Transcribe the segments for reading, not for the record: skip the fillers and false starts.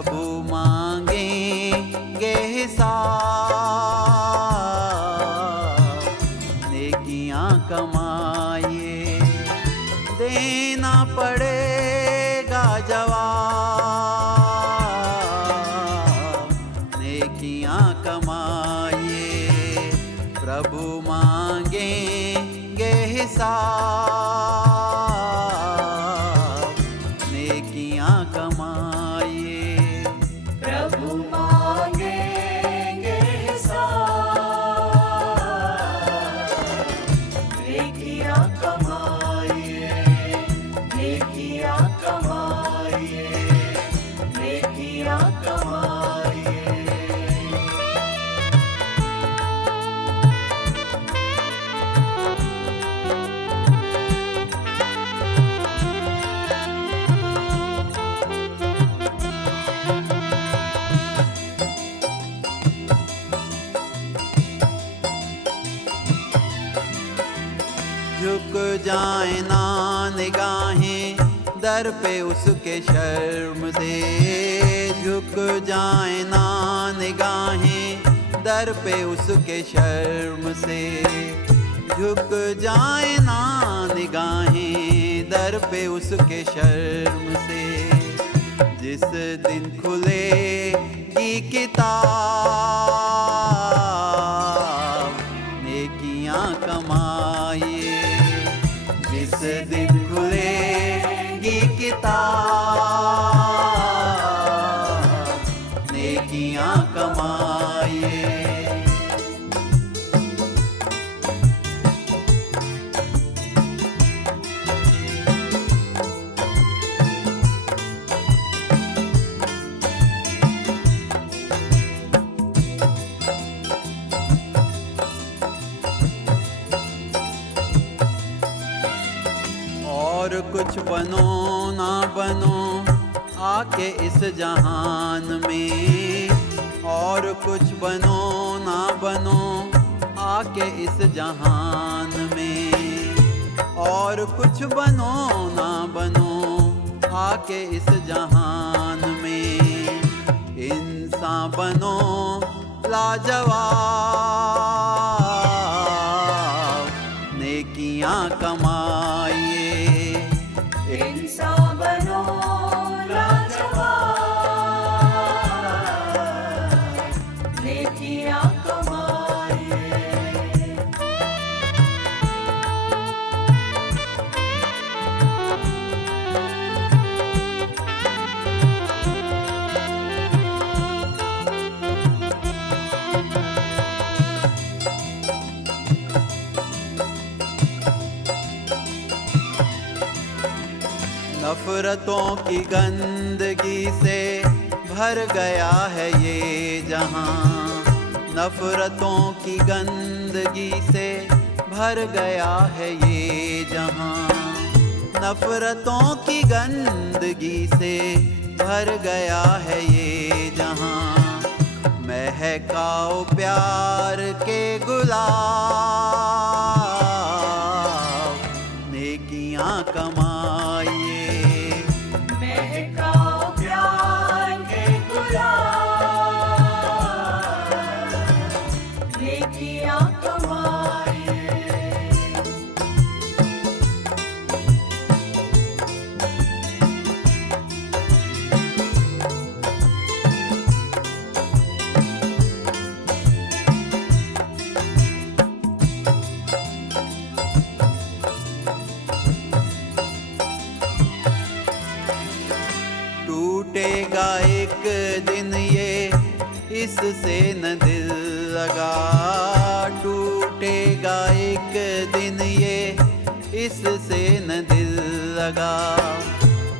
प्रभु मांगेंगे हिसाब। नेकियां कमाइए, देना पड़ेगा जवाब। नेकियां कमाइए, प्रभु मांगेंगे हिसाब। नेकियां कमाइए, प्रभु मांगेंगे हिसाब। नेकियां कमाइए, नेकियां कमाइए, नेकियां कमाइए। झुक जाए ना निगाहें दर पे उसके शर्म से। झुक जाए ना निगाहें दर पे उसके शर्म से। झुक जाए ना निगाहें दर पे उसके शर्म से। जिस दिन खुलेगी किताब, नेकियां कमाइए। जिस दिन खुलेगी किताब, नेकियां कमाइए। और कुछ बनो ना बनो आके इस जहान में। और कुछ बनो ना बनो आके इस जहान में। और कुछ बनो ना बनो आके इस जहान में। इंसान बनो लाजवाब, नेकियां कमाइए। इंसान बनो लाजवाब, नेकियां कमाइए। नफरतों की गंदगी से भर गया है ये जहां। नफरतों की गंदगी से भर गया है ये जहां। नफरतों की गंदगी से भर गया है ये जहां। महकाओ प्यार के गुलाब, नेकियां कमाइए। महकाओ प्यार के गुलाब, नेकियां कमाइए। टूटेगा एक दिन ये, इससे न दिल लगा। टूटेगा एक दिन ये, इससे न दिल लगा।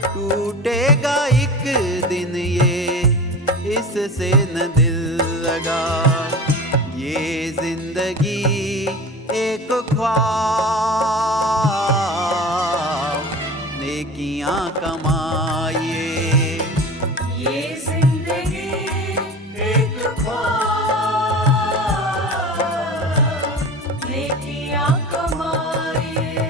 टूटेगा एक दिन ये, इससे न दिल लगा। ये जिंदगी एक ख्वाब, नेकियां कमाइए। ये जिंदगी एक ख्वाब, नेकियां कमाइए।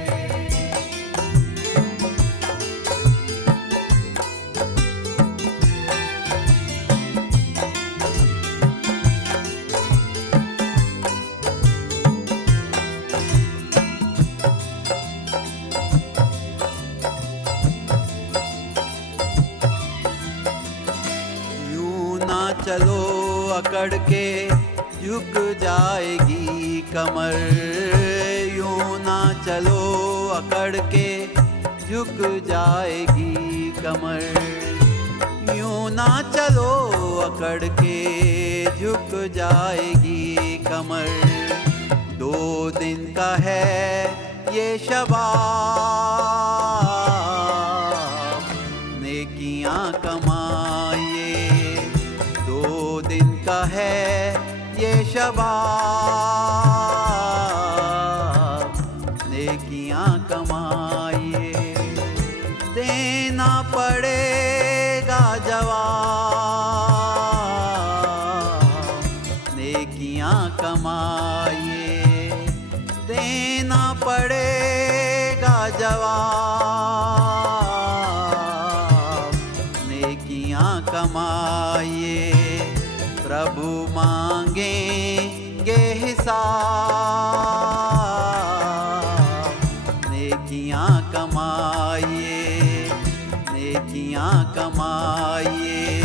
चलो अकड़ के झुक जाएगी कमर, यूं ना चलो अकड़ के झुक जाएगी कमर, यूं ना चलो अकड़ के झुक जाएगी कमर। 2 दिन का है ये शबाब, नेकियां कमाइए। 2 दिन का है ये शबाब, नेकियां कमाइए। देना पड़ेगा जवाब, नेकियां कमाइए। देना पड़ेगा जवाब, नेकियां कमाइए। प्रभु मांगेंगे हिसाब, नेकियां कमाइए, नेकियां कमाइए।